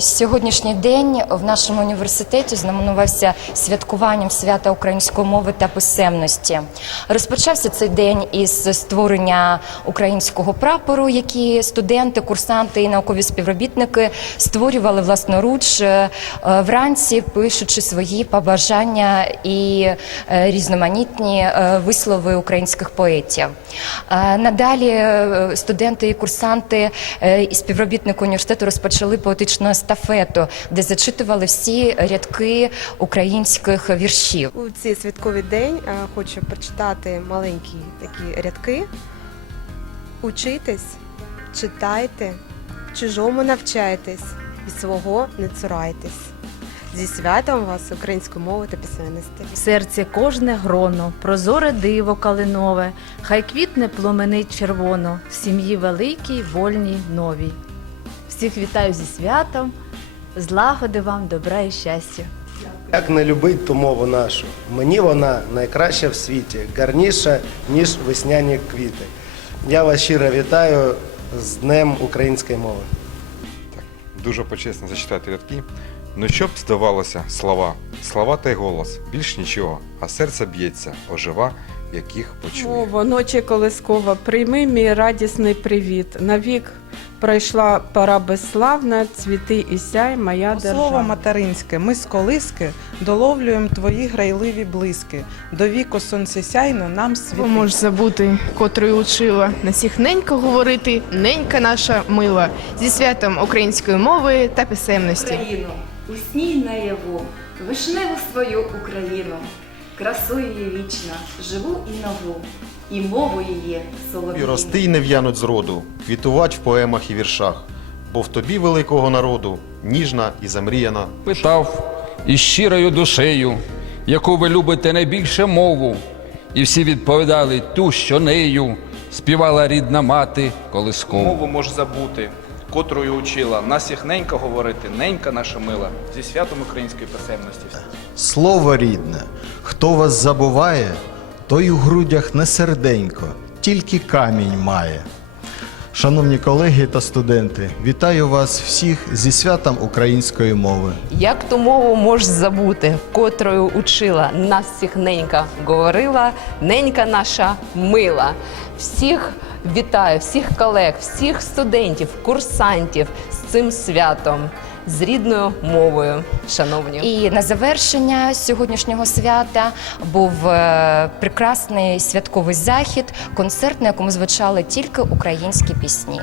Сьогоднішній день в нашому університеті знаменувався святкуванням свята української мови та писемності. Розпочався цей день із створення українського прапору, які студенти, курсанти і наукові співробітники створювали власноруч е, вранці, пишучи свої побажання і е, різноманітні е, вислови українських поетів. Надалі студенти і курсанти і співробітники університету розпочали поетичну естафету, де зачитували всі рядки українських віршів. У цей святковий день е, хочу прочитати маленькі такі рядки. Учитесь, читайте, чужому навчайтесь і свого не цурайтесь. Зі святом вас української мови та писемності. В серці кожне гроно, прозоре диво калинове, хай квітне пломенить червоно, в сім'ї великій, вольній, новій. Всіх вітаю зі святом, злагоди вам, добра і щастя. Як не любить ту мову нашу? Мені вона найкраща в світі, гарніша, ніж весняні квіти. Я вас щиро вітаю з Днем української мови. Дуже почесно зачитати рядки. Ну що б здавалося, слова, слова та й голос, більш нічого, а серце б'ється, ожива, яких почує. Мова, ночі колискова, прийми мій радісний привіт. Навік пройшла пора безславна, цвіти і сяй, моя Слово держава. материнське, ми з колиски доловлюємо твої грайливі блиски. До віку сонцесяйно нам світи. Помож забути, котрою учила нас їх ненько говорити, ненька наша мила, зі святом української мови та писемності. Україну, усній наяву, вишневу свою Україну, красу її вічна, живу і нову, і мову її І рости й не в'януть зроду, квітувать в поемах і віршах, бо в тобі великого народу ніжна і замріяна питав із щирою душею, яку ви любите найбільше мову, і всі відповідали ту, що нею співала рідна мати колискову. Мову можеш забути, котрою учила. Нас їх ненька говорити, ненька наша мила, зі святом української писемності. Слово рідне, хто вас забуває, той у грудях не серденько, тільки камінь має. Шановні колеги та студенти, вітаю вас всіх зі святом української мови. Як ту мову можеш забути, котрою учила нас всіх ненька говорила, ненька наша мила. Всіх вітаю, всіх колег, всіх студентів, курсантів з цим святом, з рідною мовою, шановні. І на завершення сьогоднішнього свята був е, прекрасний святковий захід, концерт, на якому звучали тільки українські пісні.